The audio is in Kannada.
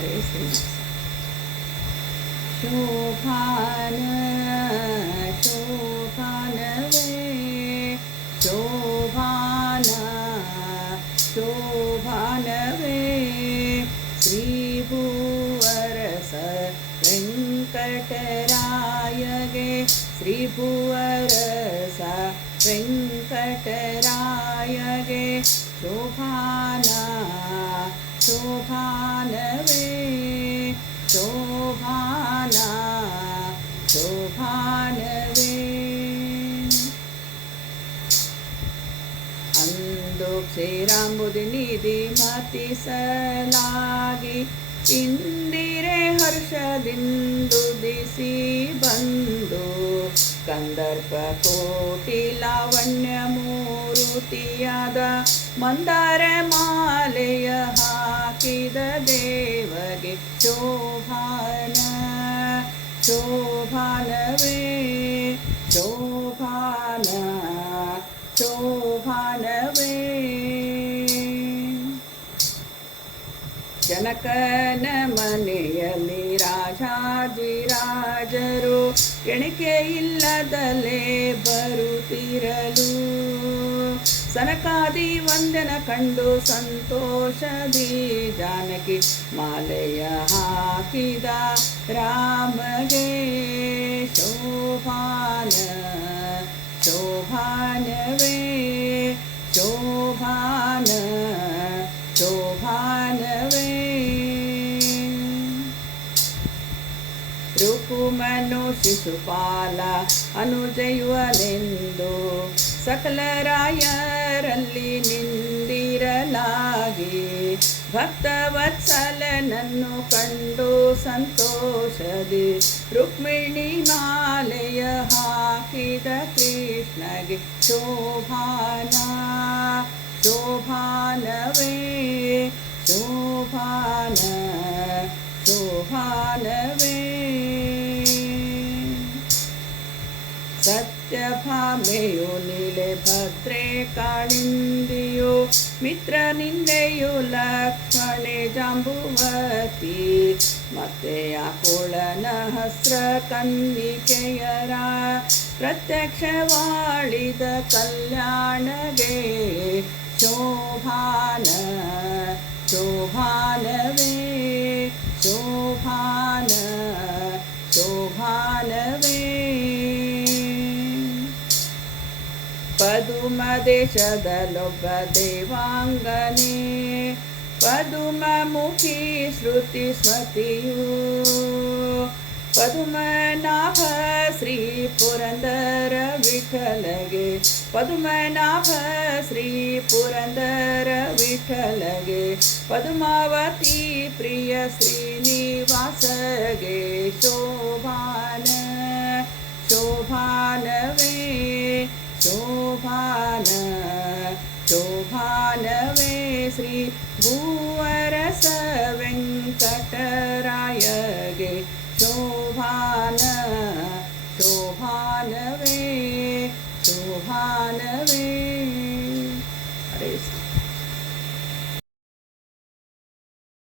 ಹರೇ ಶ್ರೀನಿವಾಸ. ಶೋಭಾನ ಶೋಭಾನವೇ ಶೋಭಾನ ಶೋಭಾನವೇ ಶ್ರೀಭುವರಸ ವೆಂಕಟರಾಯಗೆ ಶ್ರೀಭುವರಸ ವೆಂಕಟರಾಯಗೆ ಶೋಭಾನ ಶೋಭಾನವೇ ಶೋಭಾನ ಶೋಭಾನವೇ. ಅಂದು ಕ್ಷೀರಾಂಬುದಿ ನಿಧಿ ಮತಿಸಲಾಗಿ ಇಂದಿರೆ ಹರ್ಷದಿಂದುದಿಸಿ ಬಂದು ಕಂದರ್ಪ ಕೋಟಿ ಲಾವಣ್ಯ ಮೂರುತಿಯಾದ ಮಂದಾರ ಮಾಲೆಯ ಹಾಕಿದ ದೇವಗೆ ಶೋಭಾನ ಶೋಭಾನವೇ ಶೋಭಾನ ಶೋಭಾನವೇ. ಜನಕನ ಮನೆಯಲ್ಲಿ ರಾಜಾಜಿರಾಜರು ಎಣಿಕೆ ಇಲ್ಲದಲೇ ಬರುತ್ತಿರಲು ಸನಕಾದಿ ವಂದನ ಕಂಡು ಸಂತೋಷದಿ ಜಾನಕಿ ಮಾಲೆಯ ಹಾಕಿದ ರಾಮಗೆ ಶೋಭಾನ ಶೋಭಾನವೇ ಶೋಭಾನ ಶೋಭಾನವೇ. ರುಕುಮನು ಶಿಶುಪಾಲ ಅನುಜಯುವನೆಂದು ಸಕಲರಾಯರಲ್ಲಿ ನಿಂದಿರಲಾಗಿ ಭಕ್ತವತ್ಸಲನನ್ನು ಕಂಡು ಸಂತೋಷದಿ ರುಕ್ಮಿಣಿ ಮಾಲೆಯ ಹಾಕಿದ ಕೃಷ್ಣಗೆ ಶೋಭಾನ ಶೋಭಾನವೇ ಶೋಭಾನ ಶೋಭಾನವೇ. ಸತ್ಯಭಾಮೆಯು ನೀಲೆ ಭದ್ರೆ ಕಾಳಿಂದಿಯು ಮಿತ್ರ ನಿಂದೆಯು ಲಕ್ಷ್ಮಣೆ ಜಾಂಬುವತಿ ಮತ್ತೆ ಆಕುಳನ ಹಸ್ರ ಕನ್ನಿಕೆಯರ ಪ್ರತ್ಯಕ್ಷವಾಳಿದ ಕಲ್ಯಾಣಗೆ ಶೋಭಾನ ಶೋಭಾನವೇ ಶೋಭಾನ ಶೋಭಾನವೇ. ಪದುಮ ದೇಶದಲ್ಲೊಬ್ಬ ದೇವಾಂಗನೆ ಪದುಮಮುಖಿ ಶ್ರುತಿ ಸ್ಮೃತಿಯು ಪದುಮನಾಭ ಶ್ರೀ ಪುರಂದರ ವಿಠಲಗೆ ಪದುಮನಾಭ ಶ್ರೀ ಪುರಂದರ ವಿಠಲಗೆ ಪದುಮಾವತಿ ಪ್ರಿಯ ಶ್ರೀನಿವಾಸಗೆ ಶೋಭಾನ ಶೋಭಾನವೇ ಶೋಭಾನ ಶೋಭಾನವೇ. ಶ್ರೀ ಭೂವರಸ ವೆಂಕಟರಾಯಗೆ ಶೋಭಾನ ಶೋಭಾನವೇ ಶೋಭಾನವೇ.